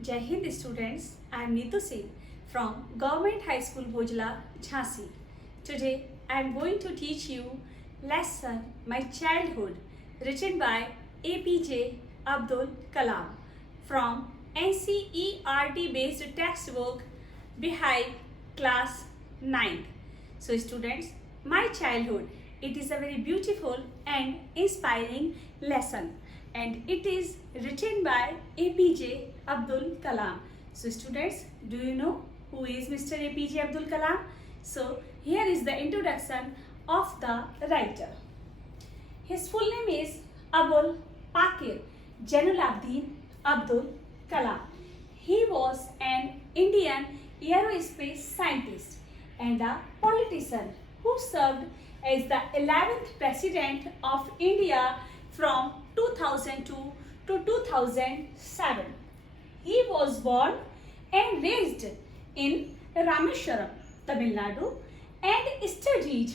Jai Hind students, I am Neetu Singh from Government High School Bhojla, Jhansi. Today I am going to teach you lesson My Childhood written by APJ Abdul Kalam from NCERT based textbook Behind class 9th. So students, My Childhood, it is a very beautiful and inspiring lesson and it is written by APJ Abdul Kalam. So students, do you know who is Mr. APJ Abdul Kalam? So here is the introduction of the writer. His full name is Abul Pakir Jainul-Abidin Abdul Kalam. He was an Indian aerospace scientist and a politician who served as the 11th President of India from 2002 to 2007. He was born and raised in Rameshwaram, Tamil Nadu, and studied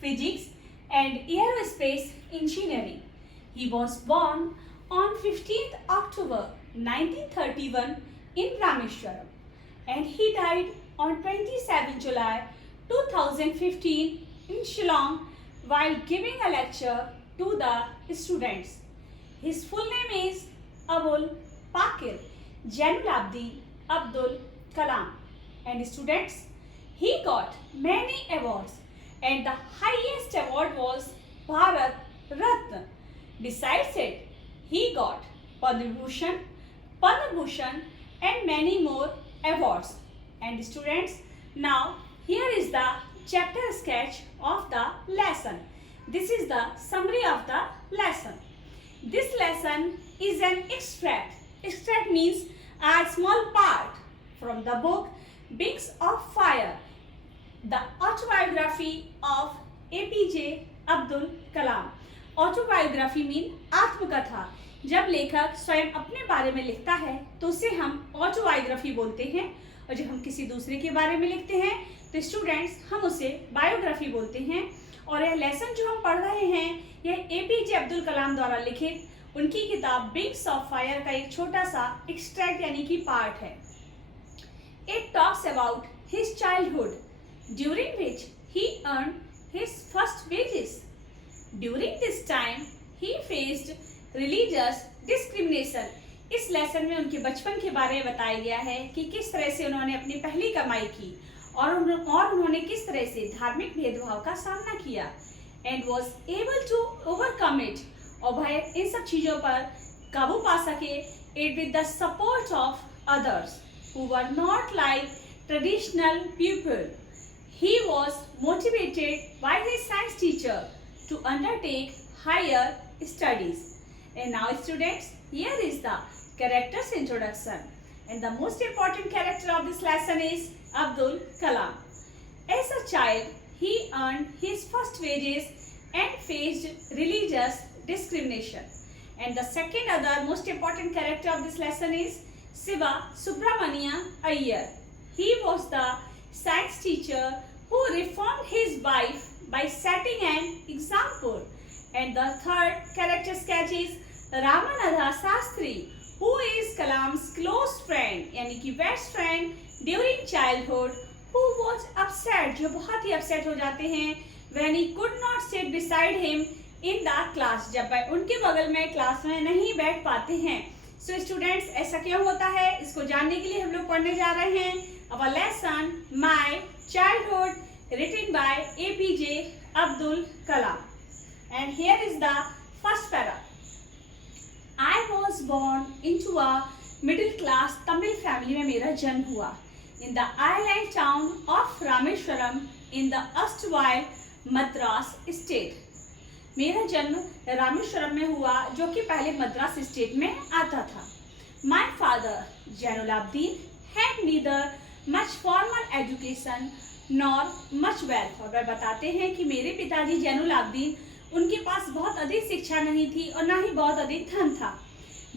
physics and aerospace engineering. He was born on 15th October 1931 in Rameshwaram and he died on 27 July 2015 in Shillong while giving a lecture to the students. His full name is Abul Pakir Jainul-Abidin Abdul Kalam. And students, he got many awards and the highest award was Bharat Ratna. Besides it, he got Padma Bhushan and many more awards. And students, now here is the chapter sketch of the lesson. This is the summary of the lesson. This lesson is an extract. Extract means a small part from the book Wings of Fire, the autobiography of APJ Abdul Kalam. Autobiography mean आत्मकथा. जब लेखक स्वयं अपने बारे में लिखता है तो उसे हम ऑटोबायोग्राफी बोलते हैं और जब हम किसी दूसरे के बारे में लिखते हैं तो स्टूडेंट्स हम उसे बायोग्राफी बोलते हैं। और यह लेसन जो हम पढ़ रहे हैं यह एपीजे अब्दुल कलाम द्वारा लिखित उनकी किताब विंग्स ऑफ फायर का एक छोटा सा एक्सट्रैक्ट यानी कि पार्ट है। It talks about his childhood during which he earn his first wages. During this time he faced religious discrimination. इस लेसन में उनके बचपन के बारे में बताया गया है कि किस तरह से उन्होंने अपनी पहली कमाई की और उन्होंने किस तरह से धार्मिक भेदभाव का सामना किया and was able to overcome it. और वह इन सब चीज़ों पर काबू पा सके it with the support of others who were not like traditional people. He was motivated by his science teacher to undertake higher studies. And now students, here is the character's introduction. And the most important character of this lesson is Abdul Kalam. As a child, he earned his first wages and faced religious discrimination. And the second other most important character of this lesson is Siva Subramania Iyer. He was the science teacher who reformed his wife by setting an example. And the third character sketch is Ramanatha Sastri, who is Kalam's close friend, यानी कि best friend during childhood, who was upset, जो बहुत ही upset हो जाते हैं when he could not sit beside him in the class, जब वह उनके बगल में क्लास में नहीं बैठ पाते हैं। So students, ऐसा क्यों होता है इसको जानने के लिए हम लोग पढ़ने जा रहे हैं our lesson My Childhood written by APJ Abdul Kalam. And here is the first para. I was born into a middle class Tamil family में मेरा जन्म हुआ in the island town of Rameshwaram in the erstwhile Madras state. मेरा जन्म रामेश्वरम में हुआ जो कि पहले मद्रास स्टेट में आता था। My father Jainul-Abidin had neither much formal education nor much wealth. और वह बताते हैं कि मेरे पिताजी जैनुल-आबिदीन उनके पास बहुत अधिक शिक्षा नहीं थी और ना ही बहुत अधिक धन था।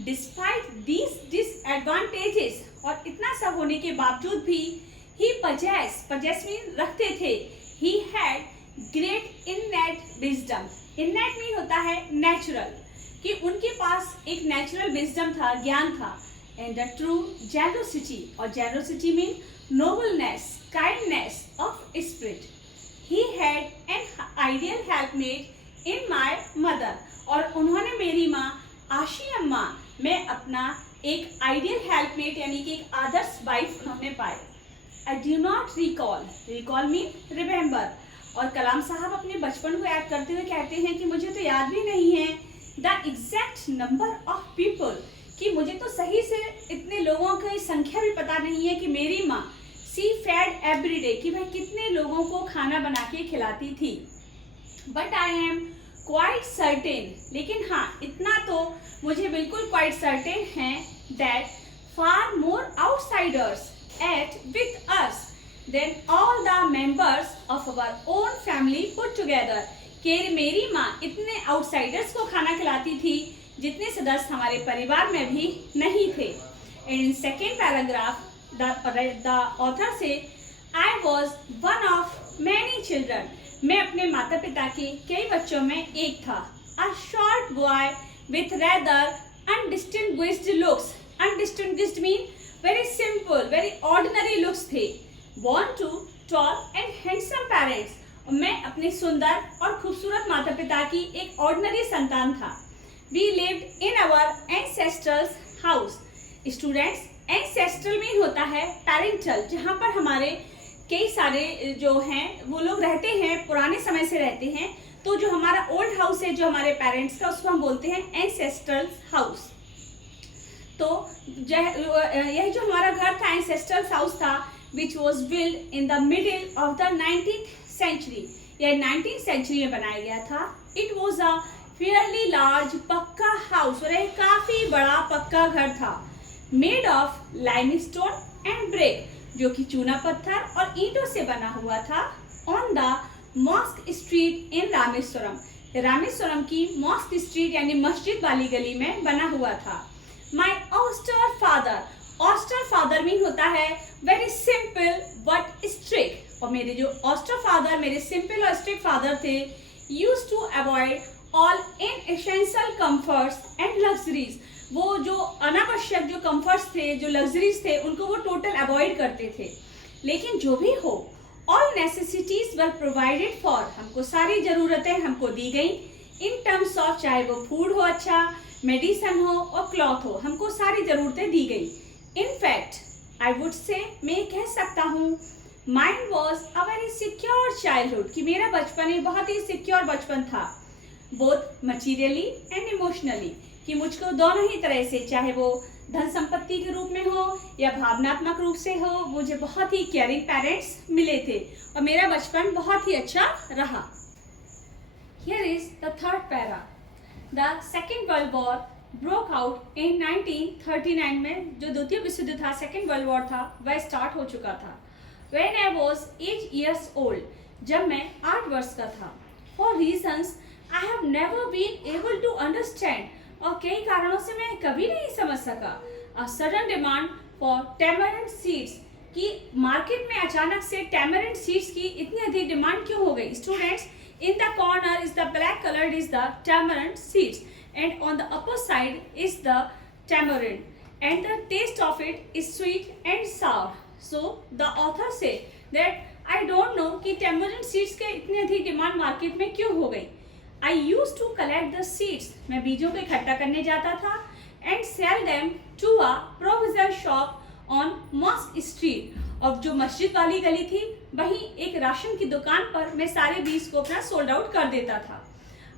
Despite these disadvantages, और इतना सब होने के बावजूद भी he possess mean रखते थे, he had great innate wisdom. innate mean होता है natural, कि उनके पास एक नेचुरल विजडम था, ज्ञान था। and the true generosity, or generosity means nobleness, kindness of spirit. He had an ideal helpmate in my mother. और उन्होंने मेरी माँ आशी अम्मा में अपना एक आइडियल हेल्पमेट यानी कि एक आदर्श वाइफ उन्होंने पाई. I do not recall, recall mean remember. और कलाम साहब अपने बचपन को याद करते हुए कहते हैं कि मुझे तो याद भी नहीं है the exact number of people, कि मुझे तो सही से इतने लोगों की संख्या भी पता नहीं है कि मेरी माँ सी फेड एवरी डे, कि वह कितने लोगों को खाना बना के खिलाती थी. But I am quite certain, लेकिन हाँ इतना तो मुझे बिल्कुल क्वाइट सर्टेन है that far more outsiders ate with us than all the members of our own family put together, कि मेरी माँ इतने आउटसाइडर्स को खाना खिलाती थी जितने सदस्य हमारे परिवार में भी नहीं थे. And in second paragraph the author से I was one of many children, मैं अपने माता पिता के कई बच्चों में एक था. A short boy with rather undistinguished looks, undistinguished mean very simple very ordinary looks थे. born to tall and handsome parents, मैं अपने सुंदर और खूबसूरत माता पिता की एक ऑर्डिनरी संतान था. We lived in our ancestral house. Students, ancestral mean होता है पेरेंटल, जहाँ पर हमारे कई सारे जो हैं वो लोग रहते हैं, पुराने समय से रहते हैं. तो जो हमारा ओल्ड हाउस है जो हमारे पेरेंट्स का, उसको हम बोलते हैं एंसेस्ट्रल हाउस. तो यह जो हमारा घर था एंसेस्ट्रल हाउस था, which was built in the middle of the 19th century. यह 19th century में बनाया गया था. It was a fairly large पक्का हाउस, और यह काफी बड़ा पक्का घर था. Made of limestone and brick, जो कि चूना पत्थर और ईंटों से बना हुआ था. On the Mosque Street in Rameswaram, Rameswaram की मॉस्क स्ट्रीट यानी मस्जिद वाली गली में बना हुआ था. My austere father, austere father mean होता है वेरी सिंपल बट स्ट्रिक्ट, और मेरे जो ऑस्टर फादर मेरे सिंपल और स्ट्रिक्ट फादर थे use to avoid all in essential comforts and luxuries, वो जो अनावश्यक जो कंफर्ट्स थे जो लग्जरीज थे उनको वो टोटल अवॉइड करते थे. लेकिन जो भी हो, all necessities were provided for, हमको सारी ज़रूरतें हमको दी गई इन टर्म्स ऑफ, चाहे वो फूड हो अच्छा, मेडिसिन हो और क्लॉथ हो, हमको सारी ज़रूरतें दी गई. In fact, I would say, मैं कह सकता हूँ, mine was a very secure childhood, कि मेरा बचपन एक बहुत ही सिक्योर बचपन था. both materially and emotionally, कि मुझको दोनों ही तरह से, चाहे वो धन संपत्ति के रूप में हो या भावनात्मक रूप से हो, मुझे बहुत ही केयरिंग पेरेंट्स मिले थे और मेरा बचपन बहुत ही अच्छा रहा. Here is the third para. The Second World War broke out in 1939 में, जो द्वितीय विश्व युद्ध था, सेकेंड वर्ल्ड वॉर था, वह स्टार्ट हो चुका था. When I was 8 years old, जब मैं 8 वर्ष का था. For reasons I have never been able to understand, और कई कारणों से मैं कभी नहीं समझ सका. A sudden demand for tamarind seeds, कि मार्केट में अचानक से टैमरिंड सीड्स की इतनी अधिक डिमांड क्यों हो गई. Students, in the corner is the black colored is the tamarind seeds, and on the upper side is the tamarind, and the taste of it is sweet and sour. So the author say that I don't know कि tamarind seeds के इतनी अधिक demand market में क्यों हो गई. I used to collect the seeds, मैं बीजों को इकट्ठा करने जाता था, and sell them to a provision shop on Mosque Street, और जो मस्जिद वाली गली थी वहीं एक राशन की दुकान पर मैं सारे बीज को अपना सोल्ड आउट कर देता था.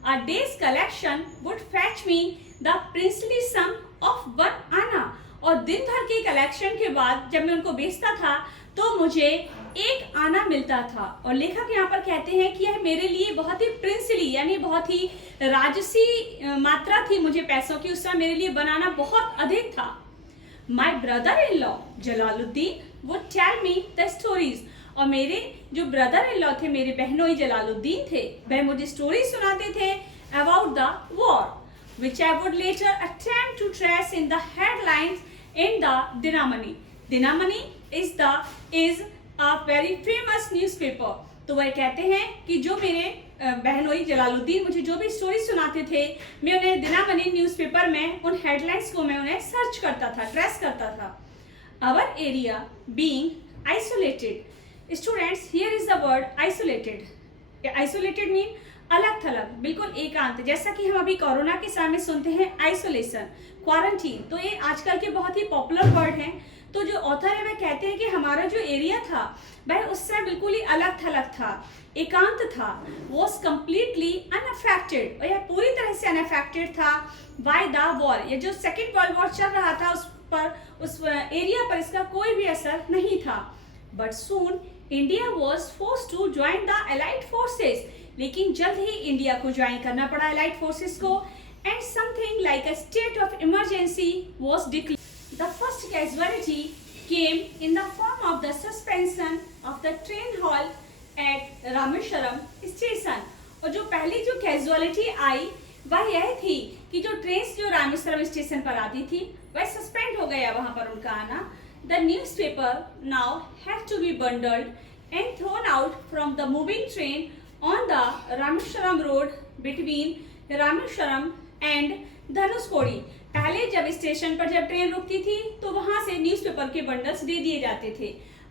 A day's collection would fetch me the princely sum of 1 आना, और दिन भर के कलेक्शन के बाद जब मैं उनको बेचता था तो मुझे 1 आना मिलता था. और लेखक यहाँ पर कहते हैं कि यह मेरे लिए बहुत ही प्रिंसली यानी बहुत ही राजसी मात्रा थी मुझे पैसों की, उस समय मेरे लिए बनाना बहुत अधिक था. My brother-in-law Jalaluddin would tell me the stories, और मेरे जो ब्रदर इन लॉ थे, मेरे बहनोई जलालुद्दीन थे, वह मुझे स्टोरी सुनाते थे about the war, which I would later attempt to trace in the headlines in the Dinamani. Dinamani is a very famous newspaper. तो वह कहते हैं कि जो मेरे बहनोई जलालुद्दीन मुझे जो भी स्टोरी सुनाते थे, मैं उन्हें दिनामनी न्यूज़पेपर में उन हेडलाइंस को मैं उन्हें सर्च करता था, ट्रेस करता था। Our area being isolated. Students, here is the word isolated. Isolated mean अलग थलग, बिल्कुल एकांत। जैसा कि हम अभी कोरोना के समय में सुनते हैं आइसोलेशन, क्वारंटीन, तो ये आजकल के बहुत ही पॉपुलर वर्ड हैं। तो जो ऑथर है वह कहते हैं कि हमारा जो एरिया था वह उससे बिल्कुल ही अलग थलग था, एकांत था, वॉज कम्प्लीटली अनअफेक्टेड, और यह पूरी तरह से अनअफेक्टेड था बाय द वॉर। ये जो सेकेंड वर्ल्ड वॉर चल रहा था उस एरिया पर इसका कोई भी असर नहीं था। But soon India was forced to join the allied forces. लेकिन जल्द ही इंडिया को ज्वाइन करना पड़ा एलाइड फोर्सेस को, and something like a state of emergency was declared. The first casualty came in the form of the suspension of the train halt at Rameswaram station. और जो पहली जो कैजुअलिटी आई वह यह थी कि जो ट्रेन जो रामेश्वरम स्टेशन पर आती थी वह सस्पेंड हो गया वहां पर उनका आना। The newspaper now had to be bundled and thrown out from the moving train on the Rameshwaram road between Rameshwaram and Dhanushkodi. पहले जब स्टेशन पर जब ट्रेन रुकती थी तो वहां से न्यूज़पेपर के बंडल्स दे दिए जाते थे।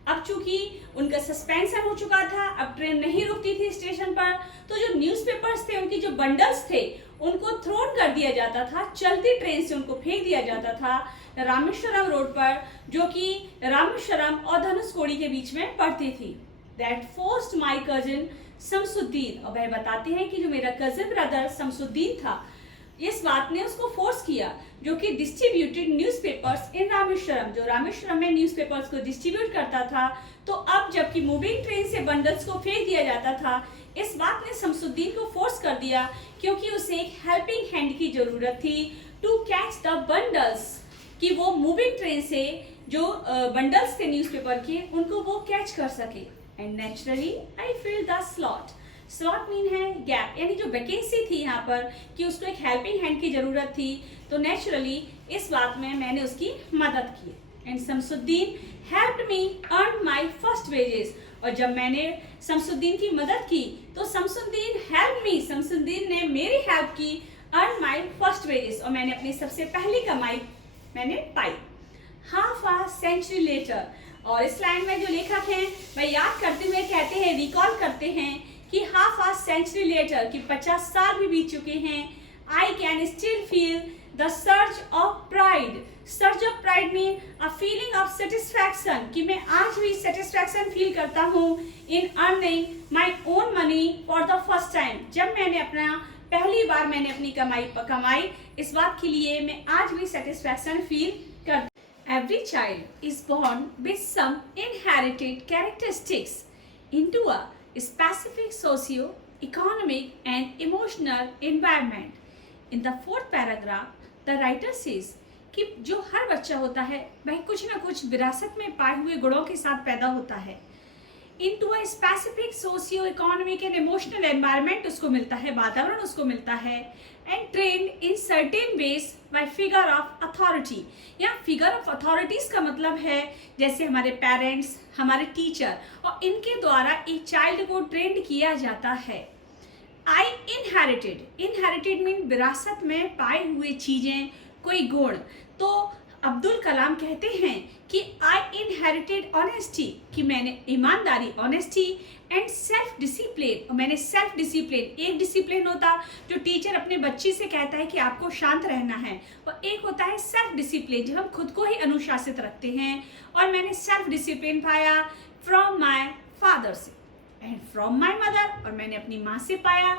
अब चूंकि उनका सस्पेंशन हो चुका था, अब ट्रेन नहीं रुकती थी स्टेशन पर, तो जो न्यूज़पेपर्स थे, उनकी जो बंडल्स थे, उनको थ्रोन कर दिया जाता था, चलती ट्रेन से उनको फेंक दिया जाता था रामेश्वरम रोड पर, जो कि रामेश्वरम और धनुषकोडी के बीच में पड़ती थी। That forced my cousin Shamsuddin, और वह बताते हैं कि जो मेरा कजिन ब्रदर शमसुद्दीन था, इस बात ने उसको फोर्स किया, जो कि डिस्ट्रीब्यूटेड न्यूज़पेपर्स इन रामेश्वरम, जो रामेश्वरम में न्यूज़पेपर्स को डिस्ट्रीब्यूट करता था। तो अब जबकि मूविंग ट्रेन से बंडल्स को फेंक दिया जाता था, इस बात ने शमसुद्दीन को फोर्स कर दिया, क्योंकि उसे एक हेल्पिंग हैंड की जरूरत थी टू कैच द बंडल्स, कि वो मूविंग ट्रेन से जो बंडल्स थे न्यूज़पेपर के, उनको वो कैच कर सके। And naturally I feel the slot. Slot mean है गैप, यानी जो वैकेंसी थी यहाँ पर कि उसको एक हेल्पिंग हैंड की जरूरत थी, तो नेचुरली इस बात में मैंने उसकी मदद की। And Shamsuddin helped me earn my first wages, और जब मैंने शमसुद्दीन की मदद की तो शमसुद्दीन हेल्प मी, शमसुद्दीन ने मेरी हेल्प की अर्न माय फर्स्ट वेजेस, और मैंने अपनी सबसे पहली कमाई मैंने पाई। हाफ अ सेंचुरी लेटर, और इस लाइन में जो लेखक हैं वह याद करते हुए कहते हैं, रिकॉल करते हैं कि हाफ अ सेंचुरी लेटर, कि 50 साल भी बीत चुके हैं, I can still feel the surge of pride. Surge of pride mean a feeling of satisfaction, कि मैं आज भी सेटिस्फैक्शन फील करता हूँ in earning my own money for the first time. जब मैंने पहली बार मैंने अपनी कमाई, इस बात के लिए मैं आज भी सेटिस्फैक्शन फील करता। Every child is born with some inherited characteristics into a specific socio-economic and emotional environment. In the fourth paragraph, the writer says कि जो हर बच्चा होता है वह कुछ ना कुछ विरासत में पाए हुए गुणों के साथ पैदा होता है। Into a specific socio-economic and emotional environment उसको मिलता है, वातावरण उसको मिलता है, and trained in certain ways by figure of authority। या figure of authorities का मतलब है जैसे हमारे पेरेंट्स, हमारे टीचर, और इनके द्वारा एक चाइल्ड को ट्रेंड किया जाता है। I inherited मीन विरासत में पाए हुए चीजें, कोई गुण। तो अब्दुल कलाम कहते हैं कि आई इनहेरिटेड ऑनेस्टी, कि मैंने ईमानदारी, ऑनेस्टी एंड सेल्फ डिसिप्लिन, और मैंने सेल्फ डिसिप्लिन, एक डिसिप्लिन होता जो टीचर अपने बच्चे से कहता है कि आपको शांत रहना है, और एक होता है सेल्फ डिसिप्लिन जब हम खुद को ही अनुशासित रखते हैं, और मैंने सेल्फ डिसिप्लिन पाया फ्रॉम माई फादर से एंड फ्रॉम माई मदर, और मैंने अपनी माँ से पाया।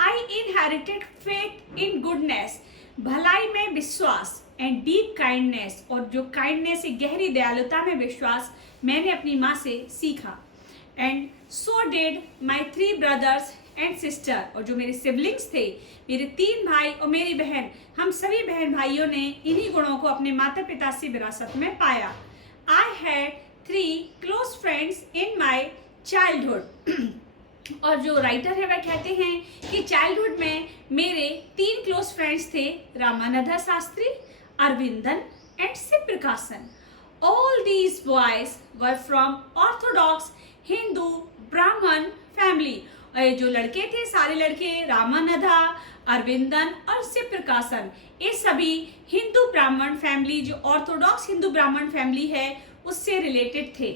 आई इनहेरिटेड फेथ इन गुडनेस, भलाई में विश्वास, एंड डीप काइंडनेस, और जो काइंडनेस, गहरी दयालुता में विश्वास मैंने अपनी माँ से सीखा। And so did my 3 brothers and sister, और जो मेरे सिबलिंग्स थे, मेरे 3 भाई और मेरी बहन, हम सभी बहन भाइयों ने इन्हीं गुणों को अपने माता पिता से विरासत में पाया। I had 3 close friends in my childhood, और जो राइटर है वह कहते हैं कि चाइल्डहुड में मेरे 3 क्लोज फ्रेंड्स थे, Ramanand Shastri, Aravindan and Sivaprakasan. All these boys were from orthodox Hindu Brahman family, जो लड़के थे, सारे लड़के रामानंदा, अरविंदन और शिवप्रकाशन, ये सभी हिंदू ब्राह्मण फैमिली, जो ऑर्थोडॉक्स हिंदू ब्राह्मण फैमिली है उससे रिलेटेड थे।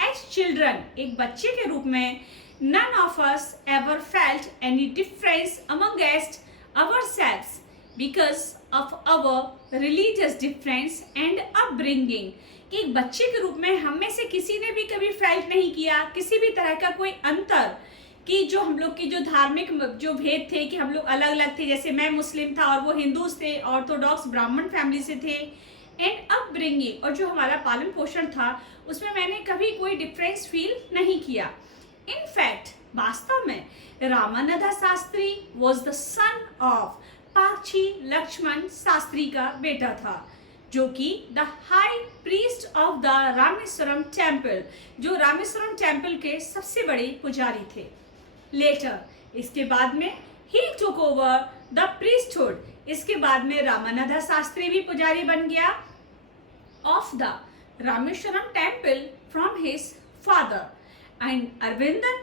एज चिल्ड्रन, एक बच्चे के रूप में, none of us ever felt any difference amongst ourselves because of our religious difference and upbringing। कि एक बच्चे के रूप में हम में से किसी ने भी कभी फेल्ट नहीं किया किसी भी तरह का कोई अंतर, कि जो हम लोग की जो धार्मिक जो भेद थे कि हम लोग अलग अलग थे, जैसे मैं मुस्लिम था और वो हिंदूज थे, ऑर्थोडॉक्स ब्राह्मण फैमिली से थे, एंड अपब्रिंगिंग, और जो हमारा पालन पोषण था उसमें मैंने कभी कोई डिफरेंस फील नहीं किया। इनफैक्ट वास्तव में Ramananda Shastri was the son of Pakshi Lakshman Shastri का बेटा था, जो कि the high priest of the Rameswaram temple, जो रामेश्वरम टेम्पल के सबसे बड़े पुजारी थे। लेटर, इसके बाद में ही टुक ओवर द प्रीस्टहुड, इसके बाद में रामानंदा शास्त्री भी पुजारी बन गया of the Rameswaram temple from his father, and Arvindan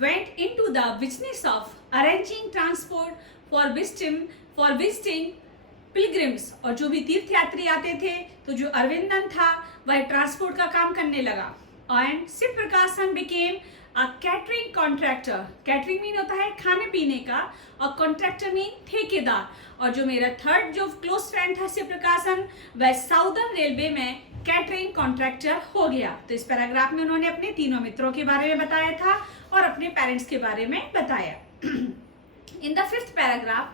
went into the business of arranging transport for visiting pilgrims, और जो भी तीर्थ यात्री आते थे तो जो अरविंदन था वह ट्रांसपोर्ट का काम करने लगा। And Sivaprakasan became a catering contractor, catering mean होता है खाने पीने का, और कॉन्ट्रैक्टर मीन ठेकेदार। और जो मेरा थर्ड जो क्लोज फ्रेंड था शिवप्रकाशन, वह साउदर्न रेलवे में कैटरिंग कॉन्ट्रैक्टर हो गया। तो इस पैराग्राफ में उन्होंने अपने तीनों मित्रों के बारे में बताया था और अपने पेरेंट्स के बारे में बताया। In the fifth paragraph,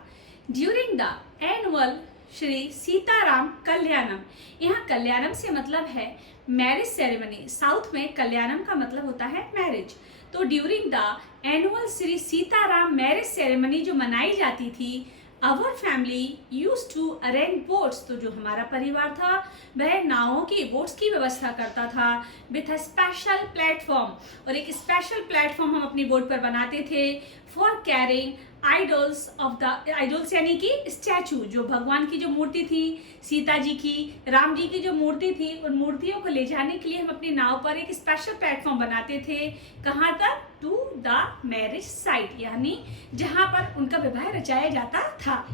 during the annual Shri Sitarama Kalyanam, यहाँ कल्याणम से मतलब है मैरिज सेरेमनी, साउथ में कल्याणम का मतलब होता है मैरिज। तो during the annual Shri Sitaram marriage ceremony जो मनाई जाती थी, Our family used to arrange boats, तो जो हमारा परिवार था वह नावों की, बोट्स की व्यवस्था करता था, with a special platform, और एक स्पेशल प्लेटफॉर्म हम अपनी बोट पर बनाते थे, for carrying idols of the idols यानी कि स्टैचू, जो भगवान की जो मूर्ति थी, सीता जी की, राम जी की जो मूर्ति थी, उन मूर्तियों को ले जाने के लिए हम अपनी नाव पर एक स्पेशल प्लेटफॉर्म बनाते थे। कहाँ तक? टू द मैरिज साइट, यानी जहाँ पर उनका विवाह रचाया जाता था।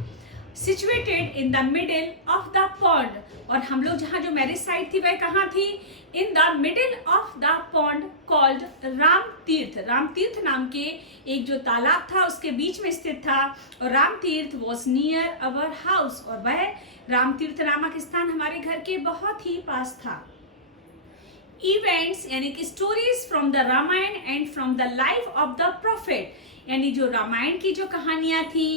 Situated in the middle of the pond, और हम लोग जहाँ जो मैरिज साइट थी वह कहाँ थी? In the middle of the pond called Ram तीर्थ, राम तीर्थ नाम के एक जो तालाब था उसके बीच में स्थित था, और राम तीर्थ वॉज नियर अवर हाउस, और वह राम तीर्थ नामक स्थान हमारे घर के बहुत ही पास था। इवेंट्स यानी कि stories from the Ramayana and from the life of the prophet, यानी जो रामायण की जो कहानियां थी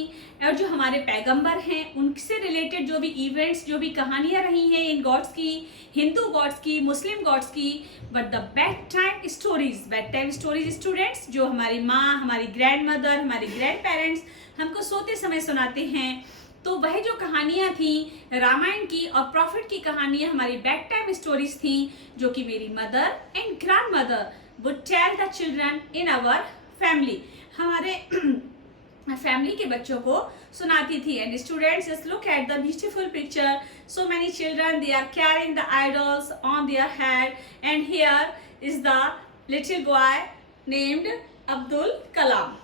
और जो हमारे पैगंबर हैं उनसे रिलेटेड जो भी इवेंट्स, जो भी कहानियां रही हैं इन गॉड्स की, हिंदू गॉड्स की, मुस्लिम गॉड्स की, but the bed time stories students, जो हमारी माँ, हमारी ग्रैंड मदर, हमारी ग्रैंड पेरेंट्स हमको सोते समय सुनाते हैं, तो वह जो कहानियां थी रामायण की और प्रॉफिट की कहानियां हमारी बेड टाइम स्टोरीज थी, जो कि मेरी mother and grandmother would tell the children in our family, हमारे फैमिली के बच्चों को सुनाती थी। And students just look at the beautiful picture, so many children they are carrying the idols on their head, and here is the little boy named Abdul Kalam.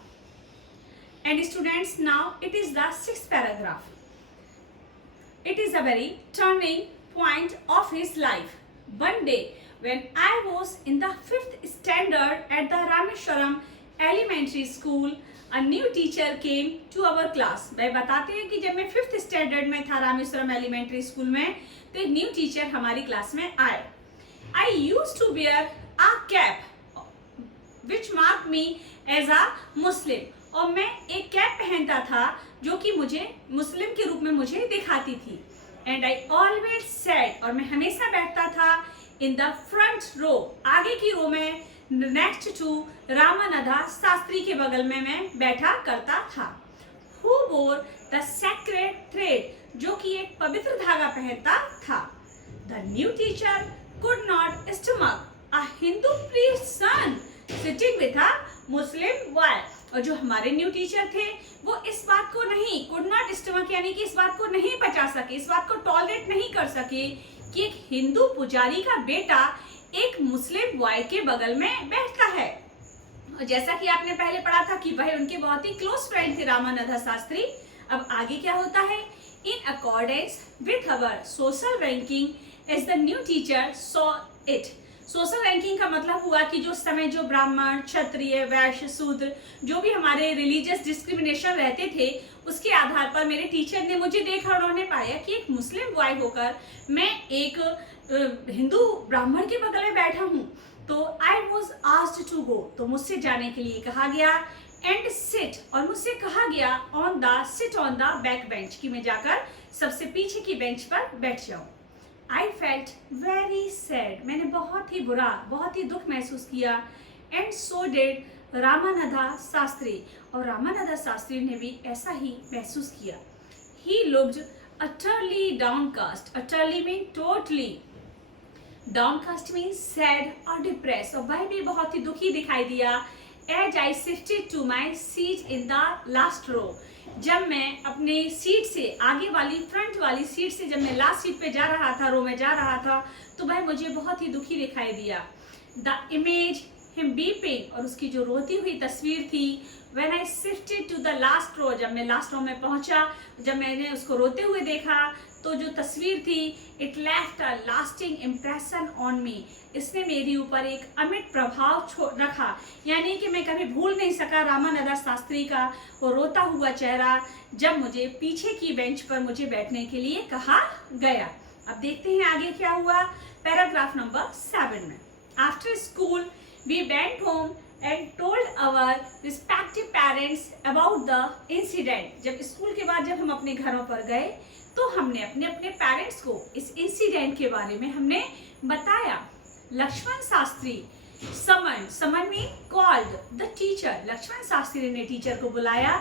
And students, now it is the sixth paragraph. It is a very turning point of his life. One day, when I was in the 5th standard at the Rameshwaram Elementary School, a new teacher came to our class. वह बताते हैं कि जब मैं 5th standard में था Rameswaram elementary school में, तो एक न्यू टीचर हमारी क्लास में आए। I used to wear a cap, which marked me as a Muslim. और मैं एक कैप पहनता था जो कि मुझे मुस्लिम के रूप में मुझे दिखाती थी। एंड आई ऑलवेज सेड, और मैं हमेशा बैठता था इन द फ्रंट रो, आगे की रो में, नेक्स्ट टू रामानंदा शास्त्री के बगल में मैं बैठा करता था। हु वोर द सेक्रेड थ्रेड, जो कि एक पवित्र धागा पहनता था। The new teacher could not stomach a Hindu priest son sitting with a Muslim boy, और जो हमारे न्यू टीचर थे वो इस बात को नहीं, कुड नॉट स्टमक यानी कि इस बात को नहीं पचा सके, इस बात को टॉलरेट नहीं कर सके कि एक हिंदू पुजारी का बेटा एक मुस्लिम बॉय के बगल में बैठता है। जैसा कि आपने पहले पढ़ा था कि वह उनके बहुत ही क्लोज फ्रेंड थे रामानंद शास्त्री। अब आगे क्या होता है, in accordance with our social ranking as the new teacher saw it. Social ranking का मतलब हुआ कि जो समय जो ब्राह्मण, क्षत्रिय, वैश्य, शूद्र, जो भी हमारे रिलीजियस डिस्क्रिमिनेशन रहते थे, उसके आधार पर मेरे टीचर ने मुझे देखा और उन्होंने पाया कि एक मुस्लिम बॉय होकर मैं एक हिंदू ब्राह्मण के बगल में बैठा हूँ, तो I was asked to go, तो मुझसे जाने के लिए कहा गया, एंड सिट, और मुझसे कहा गया on the sit on the back bench, कि मैं जाकर सबसे पीछे की बेंच पर बैठ जाऊँ। आई फेल्ट वेरी सैड, मैंने बहुत ही बुरा, बहुत ही दुख महसूस किया, and so did Ramanand Shastri, और रामानंद शास्त्री ने भी ऐसा ही महसूस किया। He looked utterly downcast, utterly mean totally, downcast means sad or depressed, और वह भी बहुत ही दुखी दिखाई दिया। As I shifted to my seat in the last row, जब मैं अपने सीट से आगे वाली फ्रंट वाली सीट से जब मैं लास्ट सीट पे जा रहा था, रो में जा रहा था, तो वह मुझे बहुत ही दुखी दिखाई दिया। द इमेज हिम बीपिंग, और उसकी जो रोती हुई तस्वीर थी, When I shifted to the last row, जब मैं लास्ट रो में पहुंचा, जब मैंने उसको रोते हुए देखा, तो जो तस्वीर थी, it left a lasting impression on me, इसने मेरे ऊपर एक अमिट प्रभाव रखा, यानी कि मैं कभी भूल नहीं सका रामानंद शास्त्री का वो रोता हुआ चेहरा, जब मुझे पीछे की बेंच पर मुझे बैठने के लिए कहा गया। अब देखते हैं आगे क्या हुआ, पैराग्राफ नंबर 7 में। After school, we went home and told our respective parents about the incident। जब स्कूल के बाद जब हम अपने घरों पर गए, तो हमने अपने अपने पेरेंट्स को इस इंसिडेंट के बारे में हमने बताया। Lakshman Shastri summon mean called the teacher, Lakshman Shastri ने टीचर को बुलाया,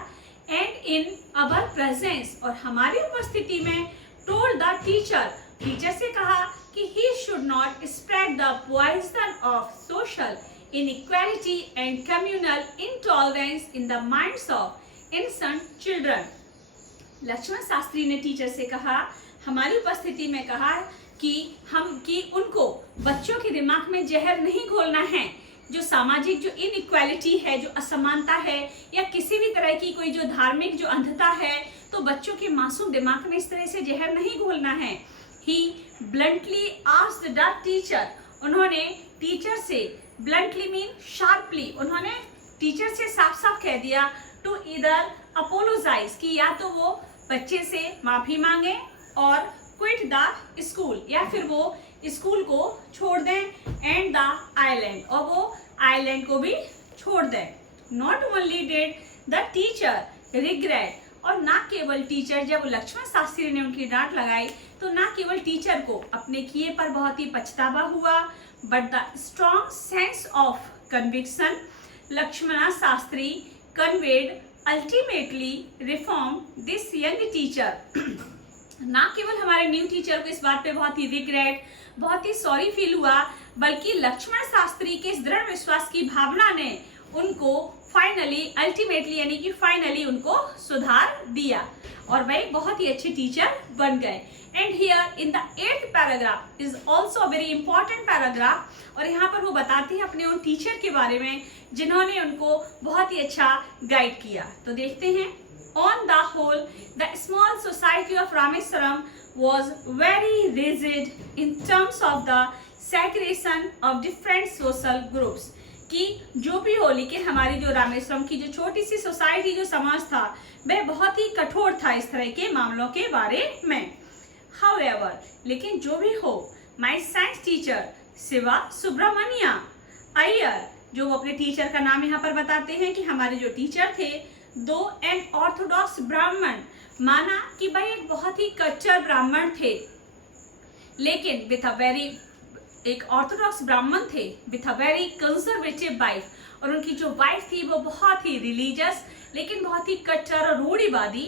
एंड इन अवर प्रेजेंस, और हमारी उपस्थिति में टोल्ड द टीचर, टीचर से कहा कि he should not spread the poison of social inequality and communal intolerance in the minds of innocent children। Lakshman Shastri ने टीचर से कहा, हमारी उपस्थिति में कहा कि उनको बच्चों के दिमाग में जहर नहीं घोलना है। जो सामाजिक जो इनइक्वालिटी है, जो असमानता है, या किसी भी तरह की कोई जो धार्मिक जो अंधता है, तो बच्चों के मासूम दिमाग में इस तरह से जहर नहीं घोलना है। He bluntly asked the teacher, उन्होंने टीचर से ब्लंटली मीन शार्पली, उन्होंने टीचर से साफ साफ कह दिया, टू इधर अपोलोजाइज, कि या तो वो बच्चे से माफी मांगे और क्विट द स्कूल, या फिर वो स्कूल को छोड़ दें, एंड द आइलैंड, और वो आइलैंड को भी छोड़ दें। Not only did the teacher regret, और ना केवल टीचर, जब लक्ष्मण शास्त्री ने उनकी डांट लगाई, तो ना केवल टीचर को अपने किए पर बहुत ही पछतावा हुआ, but the strong sense of conviction Lakshmana Shastri conveyed ultimately reformed this young teacher। ना केवल हमारे न्यू टीचर को इस बात पे बहुत ही रिग्रेट, बहुत ही सॉरी फील हुआ, बल्कि लक्ष्मण शास्त्री के इस दृढ़ विश्वास की भावना ने उनको फाइनली अल्टीमेटली यानी कि फाइनली उनको सुधार दिया, और वह एक बहुत ही अच्छे टीचर बन गए। And here in the 8th paragraph is also a very important paragraph, और यहाँ पर वो बताते हैं अपने उन टीचर के बारे में जिन्होंने उनको बहुत ही अच्छा गाइड किया। तो देखते हैं, On the whole, the small society of Rameswaram was very rigid in terms of the segregation of different social groups। कि जो भी हो, लेकिन हमारी जो रामेश्वरम की जो छोटी सी सोसाइटी जो समाज था, वह बहुत ही कठोर था इस तरह के मामलों के बारे में। However, लेकिन जो भी हो, my science teacher Shiva Subramanya Iyer, जो वो अपने टीचर का नाम यहाँ पर बताते हैं कि हमारे जो टीचर थे, दो एन ऑर्थोडॉक्स ब्राह्मण, माना कि भाई एक बहुत ही कट्टर ब्राह्मण थे, लेकिन विथ अ वेरी, एक ऑर्थोडॉक्स ब्राह्मण थे with a very conservative wife, और उनकी जो वाइफ थी वो बहुत ही रिलीजियस लेकिन बहुत ही कट्टर और रूढ़िवादी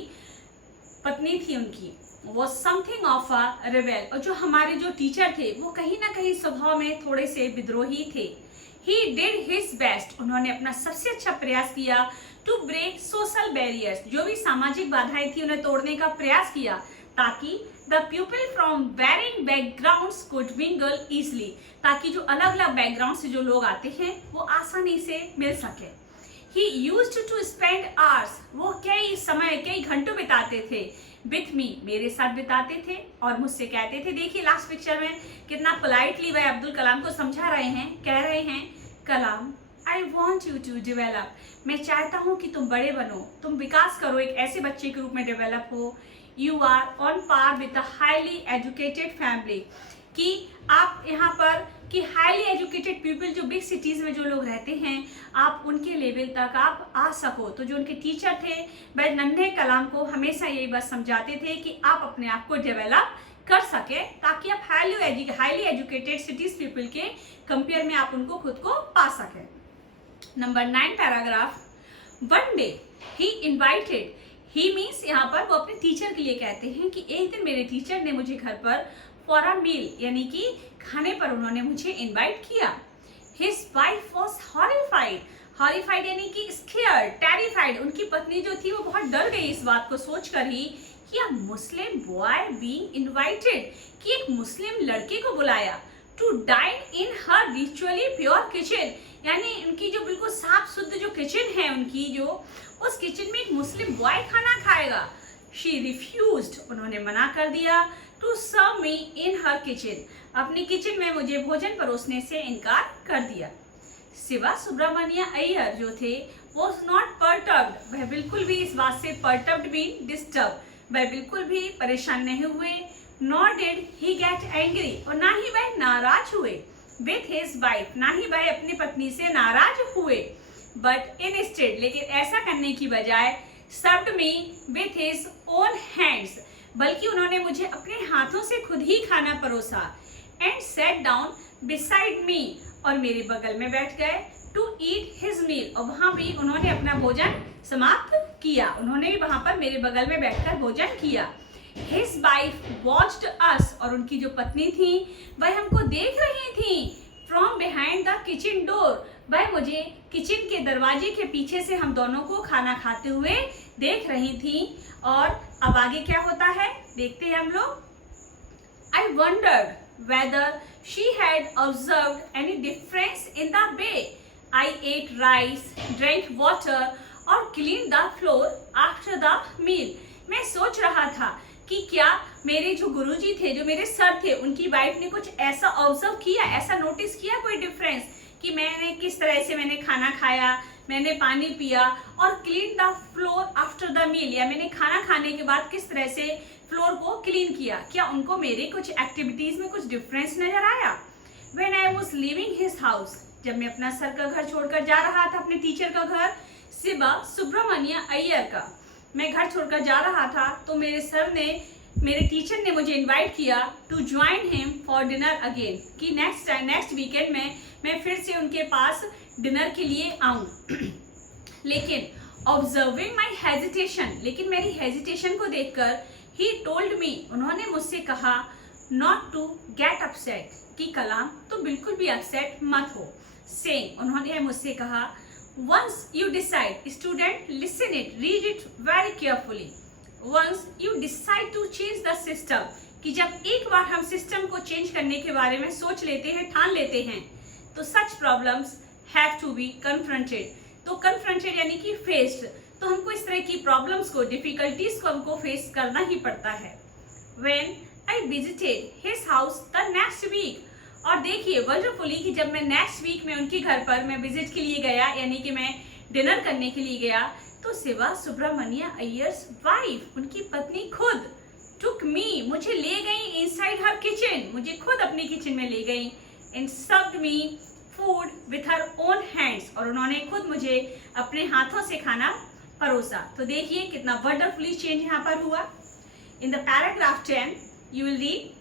पत्नी थी उनकी, वो समथिंग ऑफ अ रिबेल। और जो हमारे जो टीचर थे वो कहीं ना कहीं स्वभाव में थोड़े से विद्रोही थे। ही डिड हिज बेस्ट, उन्होंने अपना सबसे अच्छा प्रयास किया टू ब्रेक सोशल बैरियर्स, जो भी सामाजिक बाधाएं थी उन्हें तोड़ने का प्रयास किया, ताकि the people from varying backgrounds could mingle easily, ताकि जो अलग अलग बैकग्राउंड से जो लोग आते हैं वो आसानी से मिल सके। He used to spend hours, वो कई घंटों बिताते थे with me, मेरे साथ बिताते थे और मुझसे कहते थे। देखिए लास्ट पिक्चर में कितना पोलाइटली वह अब्दुल कलाम को समझा रहे हैं, कह रहे हैं कलाम I want you to develop, मैं चाहता हूँ कि तुम बड़े बनो, तुम विकास करो, एक ऐसे बच्चे के रूप में डेवलप हो। You are on par with a highly educated family, कि आप यहाँ पर कि हाईली एजुकेटेड पीपल जो बिग सिटीज में जो लोग रहते हैं आप उनके लेवल तक आप आ सको। तो जो उनके टीचर थे वह नन्हे कलाम को हमेशा यही बात समझाते थे कि आप अपने आप को डेवलप कर सके, ताकि आप हाईली एजुकेटेड सिटीज पीपल के कंपेयर में आप उनको खुद को पा सके। नंबर 9 पैराग्राफ, वन डे ही इन्वाइटेड, ही मीन्स यहाँ पर वो अपने टीचर के लिए कहते हैं कि एक दिन मेरे टीचर ने मुझे घर पर फॉर अ मील यानी कि खाने पर उन्होंने मुझे इनवाइट किया। His wife was horrified, horrified यानी कि स्केयर्ड, टेरिफाइड, उनकी पत्नी जो थी वो बहुत डर गई इस बात को सोचकर ही कि a Muslim boy being invited, कि एक मुस्लिम लड़के को बुलाया to dine in her ritually pure kitchen, यानी उनकी जो बिल्कुल साफ शुद्ध जो किचन है उनकी जो, उस किचन में एक मुस्लिम बॉय खाना खाएगा। शी रिफ्यूज्ड, उन्होंने मना कर दिया, to serve me in her kitchen, अपनी किचन में मुझे भोजन परोसने से इनकार कर दिया। शिवा सुब्रमण्य अय्यर जो थे वो नॉट परटर्ब्ड, वह बिल्कुल भी इस बात से परटर्ब्ड भी डिस्टर्ब, वह बिल्कुल भी परेशान नहीं हुए। Nor did he get angry, और ना ही वह नाराज हुए विथ हिज वाइफ, ना ही वह अपनी पत्नी से नाराज हुए। बट इंस्टेड, लेकिन ऐसा करने की बजाय served me with his own hands, बल्कि उन्होंने मुझे अपने हाथों से खुद ही खाना परोसा। And set down beside me, और मेरे बगल में बैठ गए। टू ईट हिज मील, और वहां भी उन्होंने अपना भोजन समाप्त किया, उन्होंने भी वहां पर मेरे बगल में बैठकर भोजन किया। हिज वाइफ वॉच्ड अस, और उनकी जो पत्नी थी वह हमको देख रही थी from behind the kitchen door, वह मुझे किचन के दरवाजे के पीछे से हम दोनों को खाना खाते हुए देख रही थी। और अब आगे क्या होता है देखते हैं हम लोग। I wondered whether she had observed any difference in the way I ate rice, drank water और cleaned the floor after the meal. मैं सोच रहा था कि क्या मेरे जो गुरुजी थे, जो मेरे सर थे, उनकी वाइफ ने कुछ ऐसा ऑब्जर्व किया, ऐसा नोटिस किया कोई डिफरेंस कि मैंने किस तरह से मैंने खाना खाया, मैंने पानी पिया, और clean the floor after the meal, या मैंने खाना खाने के बाद किस तरह से फ्लोर को क्लीन किया, क्या उनको मेरे कुछ एक्टिविटीज में कुछ डिफरेंस नजर आया। When I was leaving his house, जब मैं अपना सर का घर छोड़कर जा रहा था, अपने टीचर का घर शिवा सुब्रमण्य अय्यर का, मैं घर छोड़कर जा रहा था तो मेरे टीचर ने मुझे इनवाइट किया to join him for dinner again, कि नेक्स्ट वीकेंड में मैं फिर से उनके पास डिनर के लिए आऊं। लेकिन ऑब्जर्विंग माई हेजिटेशन, लेकिन मेरी हेजिटेशन को देखकर ही टोल्ड मी, उन्होंने मुझसे कहा नॉट टू गेट अपसेट, कि कलाम तो बिल्कुल भी अपसेट मत हो। सेइंग, उन्होंने मुझसे कहा once you decide, student listen it, read it very carefully, once you decide to change the system, कि जब एक बार हम सिस्टम को चेंज करने के बारे में सोच लेते हैं, ठान लेते हैं, तो such problems have to be confronted, तो कन्फ्रंटेड यानी कि फेस्ड, तो हमको इस तरह की प्रॉब्लम्स को, डिफिकल्टीज को हमको फेस करना ही पड़ता है। When I visited his house the next week, और देखिए वंडरफुली कि जब मैं नेक्स्ट वीक में उनके घर पर मैं विजिट के लिए गया, यानी कि मैं डिनर करने के लिए गया, तो शिवा सुब्रमण्य अय्यर्स वाइफ, उनकी पत्नी खुद टुक मी, मुझे ले गई इनसाइड हर किचन, मुझे खुद अपनी किचन में ले गई, and served me food with her own hands, और उन्होंने खुद मुझे अपने हाथों से खाना परोसा। तो देखिए कितना वंडरफुली चेंज यहाँ पर हुआ। In the paragraph 10 you will read,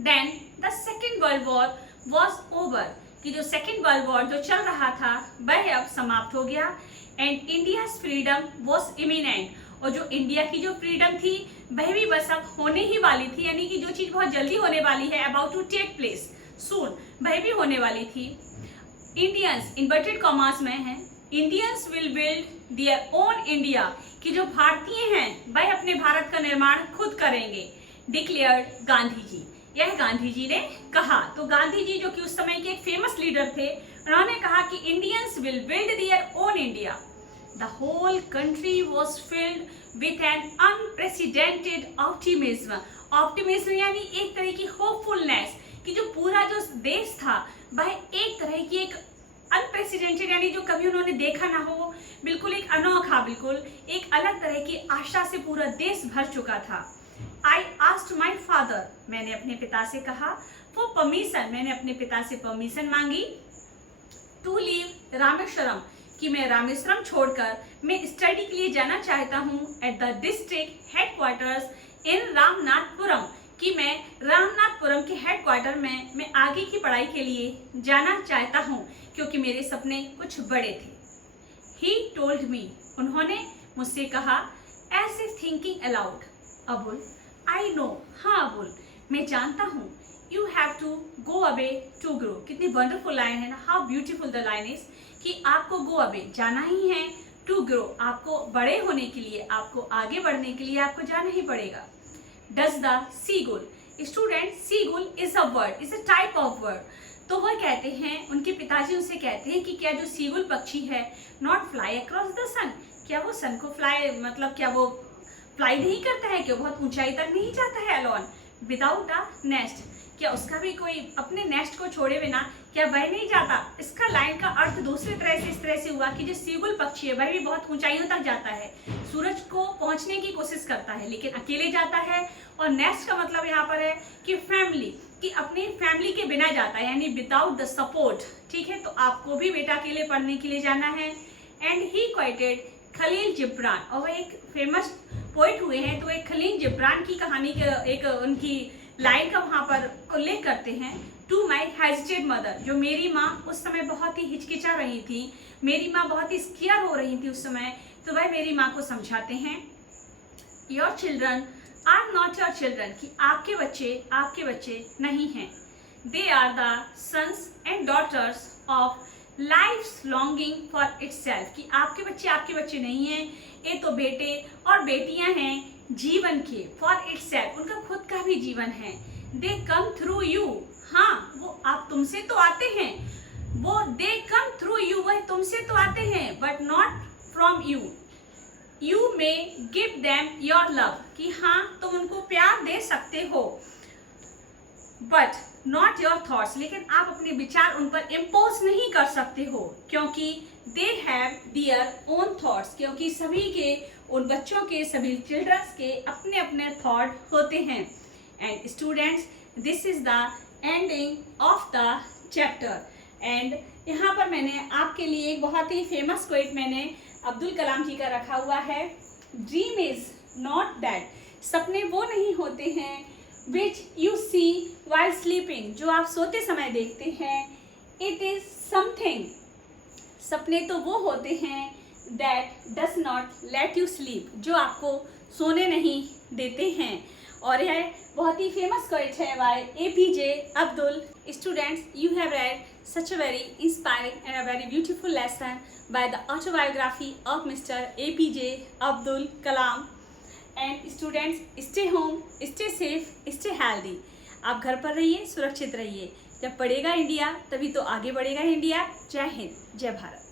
then the second world war was over, कि जो सेकेंड वर्ल्ड वॉर जो चल रहा था वह अब समाप्त हो गया, and India freedom was imminent, और जो इंडिया की जो फ्रीडम थी वह भी बस अब होने ही वाली थी, यानी कि जो चीज बहुत जल्दी होने वाली है, अबाउट टू टेक प्लेस सून, वह भी होने वाली थी। इंडियंस इन्वर्टेड कॉमर्स में है, Indians will build their own India, कि जो भारतीय हैं वह अपने भारत का निर्माण खुद करेंगे। डिक्लेयर्ड गांधी जी। यह गांधी जी ने कहा। तो गांधी जी जो कि उस समय के एक फेमस लीडर थे, उन्होंने कहा कि Indians will build their own India. The whole country was filled with an unprecedented optimism. Optimism यानी एक तरह की होपफुलनेस, कि जो पूरा जो देश था वह एक तरह की एक अनप्रेसिडेंटेड यानी जो कभी उन्होंने देखा ना हो, बिल्कुल एक अनोखा, बिल्कुल एक अलग तरह की आशा से पूरा देश भर चुका था। आई आस्क्ड माई फादर, मैंने अपने पिता से कहा, फॉर परमिशन, मैंने अपने पिता से परमिशन मांगी, टू लीव रामेश्वरम, कि मैं रामेश्वरम छोड़कर मैं स्टडी के लिए जाना चाहता हूँ एट द डिस्ट्रिक्ट हेडक्वार्टर्स इन रामनाथपुरम, कि मैं रामनाथपुरम के हेडक्वार्टर में मैं आगे की पढ़ाई के लिए जाना चाहता हूँ, क्योंकि मेरे सपने कुछ बड़े थे। ही टोल्ड मी, उन्होंने मुझसे कहा, as if thinking aloud, Abul, I know, हाँ अबुल, मैं जानता हूँ, you have to go away to grow. कितनी वंडरफुल लाइन है ना, how beautiful the line is, कि आपको गो अवे, जाना ही है, टू ग्रो, आपको बड़े होने के लिए, आपको आगे बढ़ने के लिए आपको जाना ही पड़ेगा। Does the seagull, student, seagull is a word, is a type of word. तो वह कहते हैं, उनके पिताजी उनसे कहते हैं कि क्या जो सीगुल पक्षी है, नॉट फ्लाई अक्रॉस द सन, क्या वो सन को फ्लाई, मतलब क्या वो फ्लाई नहीं करता है, क्या बहुत ऊंचाई तक नहीं जाता है अलोन, विदाउट अ नेस्ट, क्या उसका भी कोई अपने नेस्ट को छोड़े बिना क्या वह नहीं जाता। इसका लाइन का अर्थ दूसरी तरह से इस तरह से हुआ कि जो सीगुल पक्षी है वह भी बहुत ऊंचाइयों तक जाता है, सूरज को पहुंचने की कोशिश करता है, लेकिन अकेले जाता है। और नेस्ट का मतलब यहाँ पर है कि फैमिली, कि अपनी फैमिली के बिना जाता है, यानी विदाउट द सपोर्ट। ठीक है, तो आपको भी बेटा अकेले पढ़ने के लिए जाना है। एंड ही क्वाइटेड खलील जिब्रान, और वह एक फेमस पोइट हुए हैं, तो एक खलील जिब्रान की कहानी के एक उनकी लाइन का वहां पर उल्लेख करते हैं। टू माई हेजिटेड मदर, जो मेरी माँ उस समय बहुत ही हिचकिचा रही थी, मेरी माँ बहुत ही स्कियर हो रही थी उस समय, तो वह मेरी माँ को समझाते हैं, your children are not your children, कि आपके बच्चे नहीं हैं, they are the sons and daughters of life's longing for itself, कि आपके बच्चे नहीं हैं, ये तो बेटे और बेटियां हैं जीवन के, फॉर इटसेल्फ, उनका खुद का भी जीवन है। दे कम थ्रू यू, हाँ वो आप तुमसे तो आते हैं, वो दे कम थ्रू यू, वह तुमसे तो आते हैं, but not from you, you may give them your love, कि हाँ तुम उनको प्यार दे सकते हो, बट नॉट योर थॉट्स, लेकिन आप अपने विचार उन पर इम्पोज नहीं कर सकते हो, क्योंकि they have their own thoughts, क्योंकि सभी के, उन बच्चों के, सभी चिल्ड्रंस के अपने अपने थॉट होते हैं। And students, this is the ending of the chapter. And यहाँ पर मैंने आपके लिए एक बहुत ही फेमस क्वेट मैंने अब्दुल कलाम जी का रखा हुआ है, ड्रीम इज नॉट दैट, सपने वो नहीं होते हैं, which you see while sleeping, जो आप सोते समय देखते हैं, इट इज समथिंग, सपने तो वो होते हैं, that does not let you sleep, जो आपको सोने नहीं देते हैं। और यह बहुत ही फेमस क्वेट है by APJ Abdul. Students, you have read such a very inspiring and a very beautiful lesson by the autobiography of Mr. APJ Abdul Kalam. And students, stay home, stay safe, stay healthy. आप घर पर रहिए, सुरक्षित रहिए। जब पढ़ेगा India तभी तो आगे बढ़ेगा इंडिया। जय हिंद, जय भारत।